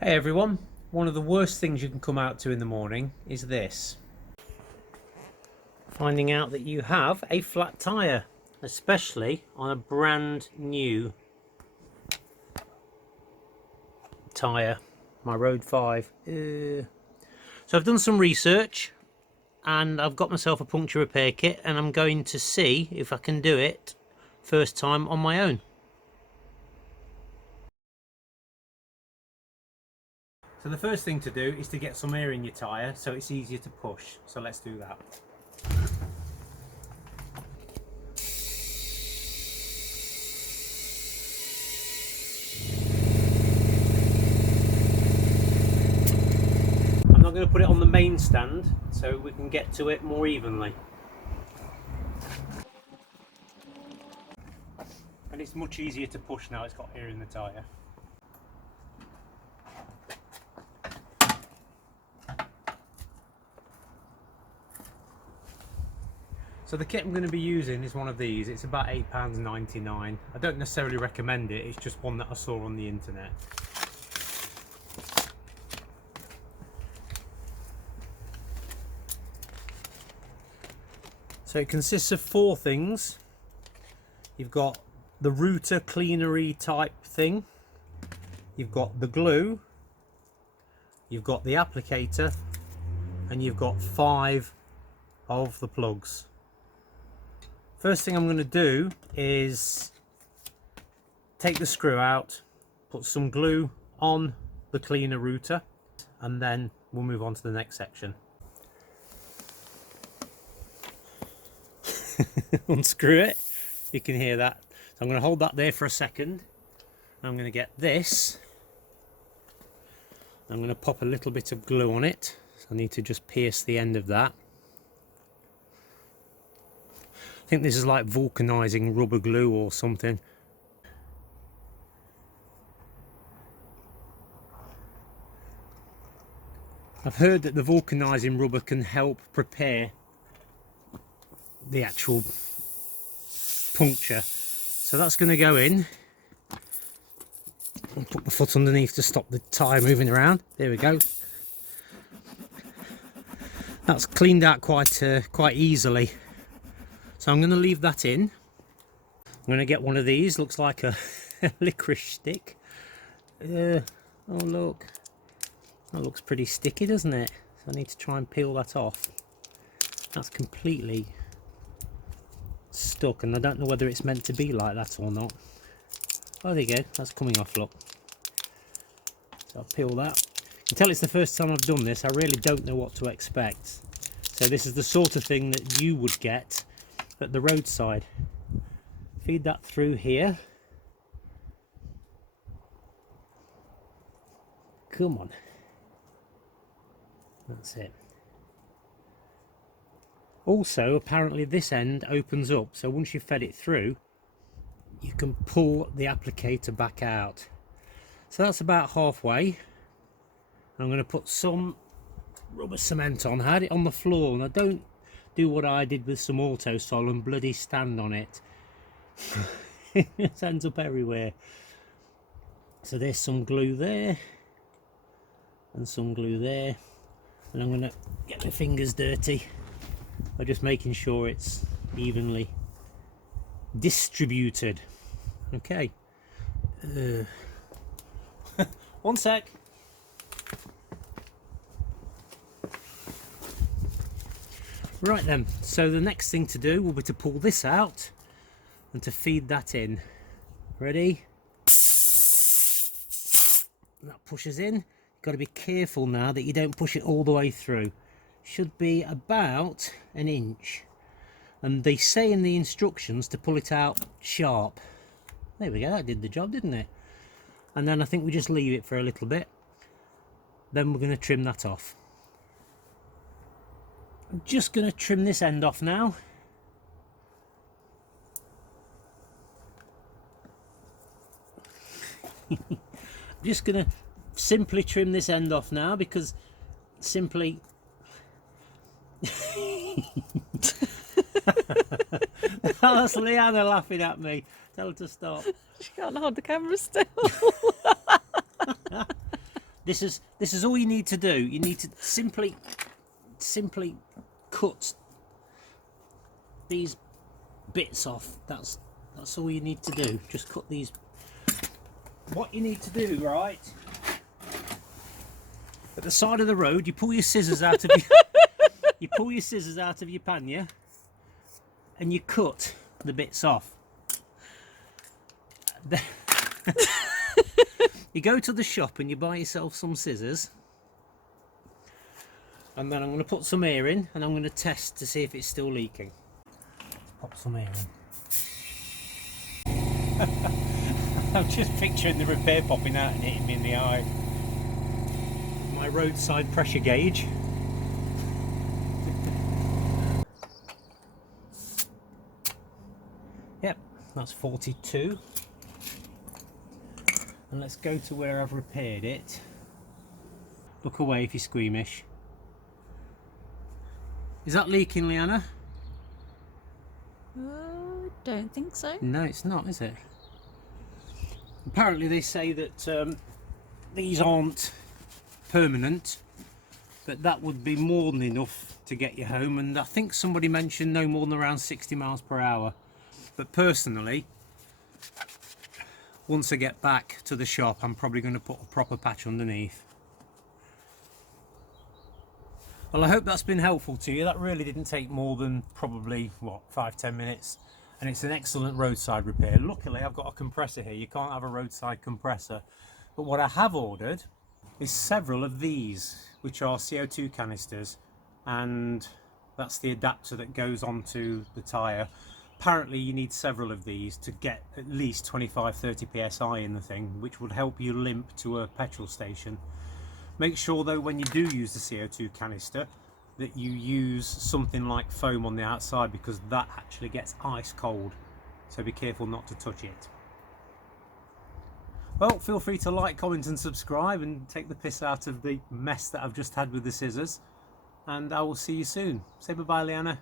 Hey everyone, one of the worst things you can come out to in the morning is this. Finding out that you have a flat tyre, especially on a brand new tyre, my Road 5. So I've done some research and I've got myself a puncture repair kit and I'm going to see if I can do it first time on my own. So the first thing to do is to get some air in your tyre so it's easier to push. So let's do that. I'm not going to put it on the main stand so we can get to it more evenly. And it's much easier to push now it's got air in the tyre. So the kit I'm going to be using is one of these. It's about £8.99. I don't necessarily recommend it, it's just one that I saw on the internet. So it consists of 4 things. You've got the router cleanery type thing, you've got the glue, you've got the applicator, and you've got 5 of the plugs. First thing I'm going to do is take the screw out, put some glue on the cleaner router, and then we'll move on to the next section. Unscrew it, you can hear that. So I'm going to hold that there for a second. I'm going to get this. I'm going to pop a little bit of glue on it. So I need to just pierce the end of that. I think this is like vulcanizing rubber glue or something. I've heard that the vulcanizing rubber can help prepare the actual puncture. So that's going to go in. I'll put my foot underneath to stop the tyre moving around. There we go. That's cleaned out quite easily. So I'm going to leave that in. I'm going to get one of these. Looks like a licorice stick. Oh look, that looks pretty sticky, doesn't it? So I need to try and peel that off. That's completely stuck and I don't know whether it's meant to be like that or not. Oh, there you go, that's coming off, look. So I'll peel that. You can tell it's the first time I've done this. I really don't know what to expect. So this is the sort of thing that you would get at the roadside. Feed that through here. Come on. That's it. Also, apparently this end opens up, so once you've fed it through, you can pull the applicator back out. So that's about halfway. I'm going to put some rubber cement on. I had it on the floor, and I don't do what I did with some Autosol and bloody stand on it. It ends up everywhere. So there's some glue there, and some glue there. And I'm going to get my fingers dirty by just making sure it's evenly distributed. Okay. One sec. Right then, so the next thing to do will be to pull this out and to feed that in. Ready? That pushes in. You've got to be careful now that you don't push it all the way through. Should be about 1 inch. And they say in the instructions to pull it out sharp. There we go, that did the job, didn't it? And then I think we just leave it for a little bit. Then we're going to trim that off. I'm just going to trim this end off now. I'm just going to simply trim this end off now because simply... That's Leanna laughing at me. Tell her to stop. She can't hold the camera still. This is all you need to do. You need to simply cut these bits off. That's all you need to do. Just cut these. What you need to do, right? At the side of the road, you pull your scissors out of your pannier, and you cut the bits off. You go to the shop and you buy yourself some scissors, and then I'm going to put some air in and I'm going to test to see if it's still leaking. Pop some air in. I'm just picturing the repair popping out and hitting me in the eye. My roadside pressure gauge. Yep, that's 42. And let's go to where I've repaired it. Look away if you're squeamish. Is that leaking, Leanna? Don't think so. No, it's not, is it? Apparently they say that these aren't permanent, but that would be more than enough to get you home, and I think somebody mentioned no more than around 60 miles per hour. But personally, once I get back to the shop, I'm probably going to put a proper patch underneath. Well, I hope that's been helpful to you. That really didn't take more than probably, what, 5-10 minutes. And it's an excellent roadside repair. Luckily, I've got a compressor here. You can't have a roadside compressor. But what I have ordered is several of these, which are CO2 canisters. And that's the adapter that goes onto the tyre. Apparently you need several of these to get at least 25-30 psi in the thing, which would help you limp to a petrol station. Make sure though, when you do use the CO2 canister, that you use something like foam on the outside, because that actually gets ice cold, so be careful not to touch it. Well, feel free to like, comment and subscribe and take the piss out of the mess that I've just had with the scissors, and I will see you soon. Say bye bye, Leanna.